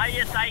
ISI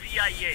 CIA,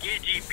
KGB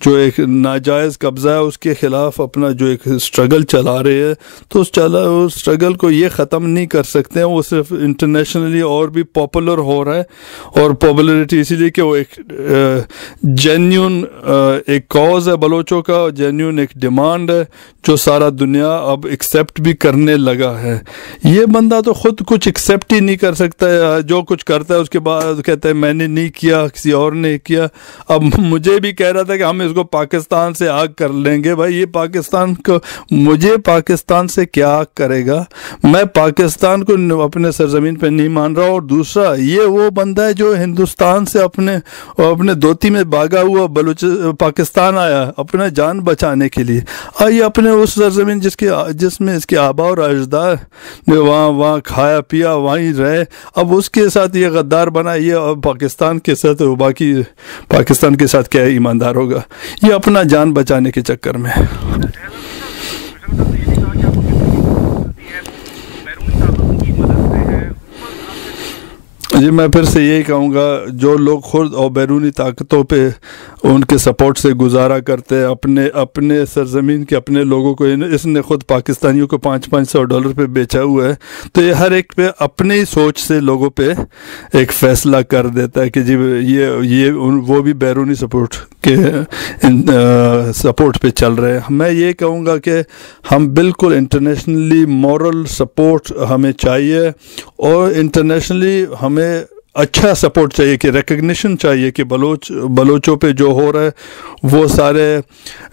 جو ایک ناجائز قبضہ ہے اس کے خلاف اپنا جو ایک اسٹرگل چلا رہے ہیں، تو اس اسٹرگل کو یہ ختم نہیں کر سکتے ہیں. وہ صرف انٹرنیشنلی اور بھی پاپولر ہو رہا ہے، اور پاپولرٹی اسی لیے کہ وہ ایک جینیون ایک کاز ہے بلوچوں کا، جینیون ایک ڈیمانڈ ہے جو سارا دنیا اب ایکسیپٹ بھی کرنے لگا ہے. یہ بندہ تو خود کچھ ایکسیپٹ ہی نہیں کر سکتا ہے، جو کچھ کرتا ہے اس کے بعد کہتا ہے میں نے نہیں کیا، کسی اور نے کیا. اب مجھے بھی کہہ رہا تھا کہ ہم اس کو پاکستان سے آگ کر لیں گے. بھائی یہ پاکستان کو، مجھے پاکستان سے کیا آگ کرے گا؟ میں پاکستان کو اپنے سرزمین پہ نہیں مان رہا. اور دوسرا یہ وہ بندہ ہے جو ہندوستان سے اپنے دھوتی میں بھاگا ہوا پاکستان آیا اپنا جان بچانے کے لیے. آئیے اپنے اس سرزمین جس میں اس کے آبا اور اجداد نے وہاں کھایا پیا، وہیں رہے، اب اس کے ساتھ یہ غدار بنا. یہ اب پاکستان کے ساتھ، باقی پاکستان کے ساتھ کیا ایماندار ہوگا؟ یہ اپنا جان بچانے کے چکر میں. جی میں پھر سے یہی کہوں گا، جو لوگ خود اور بیرونی طاقتوں پہ ان کے سپورٹ سے گزارا کرتے ہیں اپنے سرزمین کے اپنے لوگوں کو، اس نے خود پاکستانیوں کو $500 پہ بیچا ہوا ہے. تو یہ ہر ایک پہ اپنی سوچ سے لوگوں پہ ایک فیصلہ کر دیتا ہے کہ جی یہ وہ بھی بیرونی سپورٹ پہ چل رہے ہیں. میں یہ کہوں گا کہ ہم بالکل انٹرنیشنلی مورل سپورٹ ہمیں چاہیے، اور انٹرنیشنلی ہمیں اچھا سپورٹ چاہیے، کہ ریکگنیشن چاہیے کہ بلوچوں پہ جو ہو رہا ہے وہ سارے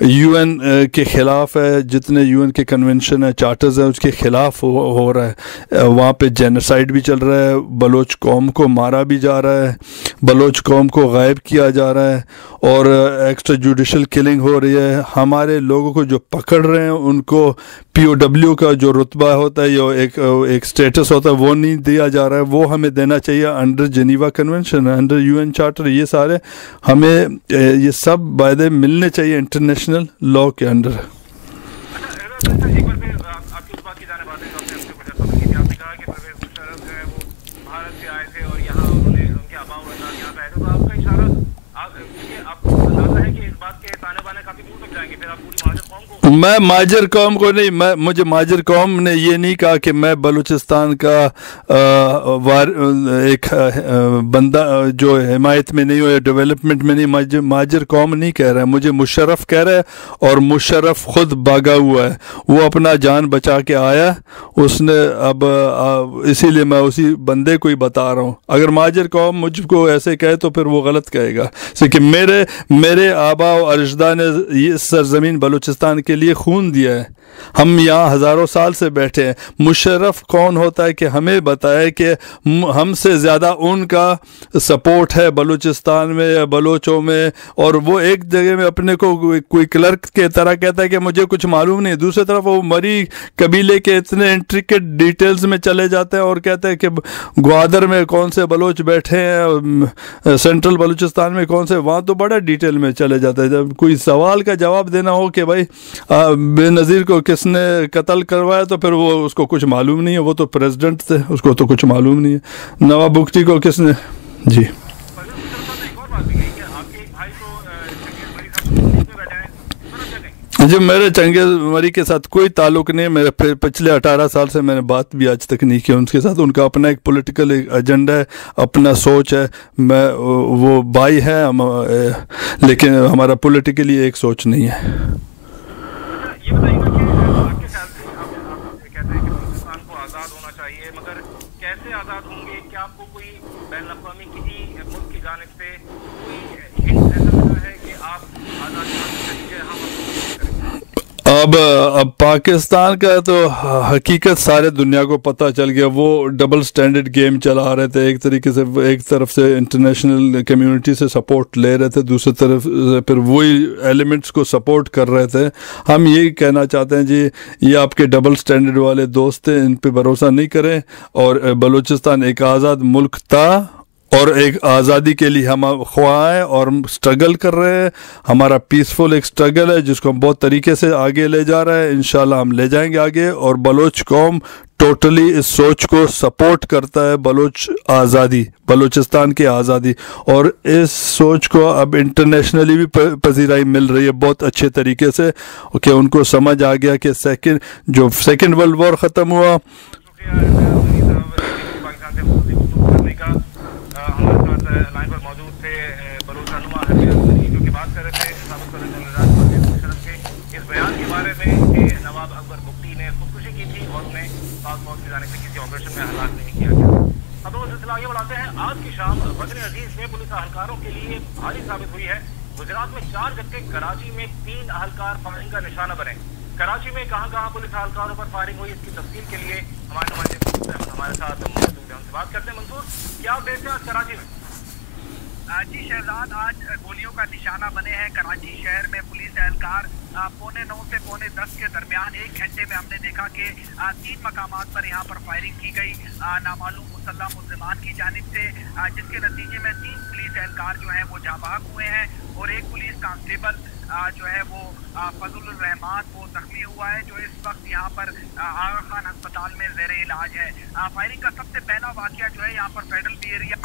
UN کے خلاف ہے، جتنے UN کے کنونشن ہیں، چارٹرز ہیں، اس کے خلاف ہو رہا ہے. وہاں پہ جینوسائیڈ بھی چل رہا ہے، بلوچ قوم کو مارا بھی جا رہا ہے، بلوچ قوم کو غائب کیا جا رہا ہے، اور ایکسٹرا جوڈیشل کلنگ ہو رہی ہے. ہمارے لوگوں کو جو پکڑ رہے ہیں ان کو POW کا جو رتبہ ہوتا ہے یا ایک سٹیٹس ہوتا ہے وہ نہیں دیا جا رہا ہے. وہ ہمیں دینا چاہیے under Geneva convention, under UN charter. یہ سارے ہمیں یہ سب وعدے ملنے چاہیے انٹرنیشنل لا کے انڈر. میں ماجر قوم کو نہیں، مجھے ماجر قوم نے یہ نہیں کہا کہ میں بلوچستان کا ایک بندہ جو حمایت میں نہیں ہو یا ڈیولپمنٹ میں نہیں. ماجر قوم نہیں کہہ رہا ہے، مجھے مشرف کہہ رہا ہے، اور مشرف خود بھاگا ہوا ہے. وہ اپنا جان بچا کے آیا اس نے. اب اسی لیے میں اسی بندے کو ہی بتا رہا ہوں. اگر ماجر قوم مجھ کو ایسے کہے تو پھر وہ غلط کہے گا، کہ میرے آبا و اجداد نے یہ سرزمین بلوچستان کے لیے خون دیا ہے. ہم یہاں ہزاروں سال سے بیٹھے ہیں. مشرف کون ہوتا ہے کہ ہمیں بتائے کہ ہم سے زیادہ ان کا سپورٹ ہے بلوچستان میں یا بلوچوں میں، اور وہ ایک جگہ میں اپنے کو کوئی کلرک کے طرح کہتا ہے کہ مجھے کچھ معلوم نہیں. دوسری طرف وہ مری قبیلے کے اتنے انٹریکیٹ ڈیٹیلز میں چلے جاتے ہیں اور کہتے ہیں کہ گوادر میں کون سے بلوچ بیٹھے ہیں، سینٹرل بلوچستان میں کون سے، وہاں تو بڑا ڈیٹیل میں چلے جاتے ہیں. جب کوئی سوال کا جواب دینا ہو کہ بھائی بے نظیر کو کس نے قتل کروایا، تو پھر وہ اس کو کچھ معلوم نہیں ہے، وہ تو پریزیڈنٹ تھے، اس کو تو کچھ معلوم نہیں ہے. نواب بگٹی کو کس نے. جی جی میرے چنگیز مری کے ساتھ کوئی تعلق نہیں. میرے پچھلے 18 سال سے میں نے بات بھی آج تک نہیں کی ان کے ساتھ. ان کا اپنا ایک پولیٹیکل ایجنڈا ہے، اپنا سوچ ہے. وہ بھائی ہے لیکن ہمارا پولیٹیکلی ایک سوچ نہیں ہے. یہ بتائیے کہ آپ کے خیال سے آپ کہتے ہیں کہ پاکستان کو آزاد ہونا چاہیے، مگر کیسے آزاد ہوں گے؟ کیا آپ کو کوئی بین الاقوامی کسی ملک کی جانب سے کوئی ہنٹ ایسا ملا ہے کہ آپ آزادی حاصل کریے؟ اب پاکستان کا تو حقیقت سارے دنیا کو پتہ چل گیا. وہ ڈبل سٹینڈرڈ گیم چلا رہے تھے. ایک طریقے سے ایک طرف سے انٹرنیشنل کمیونٹی سے سپورٹ لے رہے تھے، دوسری طرف سے پھر وہی ایلیمنٹس کو سپورٹ کر رہے تھے. ہم یہی کہنا چاہتے ہیں جی یہ آپ کے ڈبل سٹینڈرڈ والے دوست ہیں، ان پہ بھروسہ نہیں کریں. اور بلوچستان ایک آزاد ملک تھا اور ایک آزادی کے لیے ہم خواہ ہیں اور سٹرگل کر رہے ہیں. ہمارا پیسفل ایک سٹرگل ہے جس کو ہم بہت طریقے سے آگے لے جا رہے ہیں. انشاءاللہ ہم لے جائیں گے آگے. اور بلوچ قوم ٹوٹلی اس سوچ کو سپورٹ کرتا ہے, بلوچ آزادی, بلوچستان کی آزادی. اور اس سوچ کو اب انٹرنیشنلی بھی پذیرائی مل رہی ہے بہت اچھے طریقے سے, کہ ان کو سمجھ آ گیا کہ سیکنڈ ورلڈ وار ختم ہوا. ہمارے ساتھ لائن پر موجود تھے بلوچ رہنما حربی جو کہ بات کر رہے تھے سابق صدر جنرل پرویز مشرف کے اس بیان کے بارے میں کہ نواب اکبر بگٹی نے خودکشی کی تھی اور انہیں پاک فوج کی جانب سے کسی آپریشن میں ہلاک نہیں کیا گیا. اب وہ سلسلہ آگے بڑھاتے ہیں. آج کی شام وطن عزیز میں پولیس اہلکاروں کے لیے بھاری ثابت ہوئی ہے. گجرات میں 4 جبکہ کراچی میں 3 اہلکار فائرنگ کا نشانہ بنے. کراچی میں کہاں کہاں پولیس اہلکاروں پر فائرنگ ہوئی, اس کی تفصیل کے لیے ہمارے نمائندے ہمارے ساتھ موجود ہیں. ہم سے بات کرتے ہیں. منصور, کیا اپڈیٹ ہے آج کراچی میں؟ جی شہزاد, آج گولیوں کا نشانہ بنے ہیں کراچی شہر میں پولیس اہلکار. 9:15 سے 10:15 کے درمیان 1 گھنٹے میں ہم نے دیکھا کہ 3 مقامات پر یہاں پر فائرنگ کی گئی نامعلوم مسلح ملزمان کی جانب سے, جس کے نتیجے میں 3 پولیس اہلکار جو ہیں وہ جاں بحق ہوئے ہیں اور ایک پولیس کانسٹیبل جو ہے وہ فضل الرحمان وہ زخمی ہوا ہے, جو اس وقت یہاں پر آغا خان ہسپتال میں زیر علاج ہے. فائرنگ کا سب سے پہلا واقعہ جو ہے یہاں پر فیڈرل بی ایریا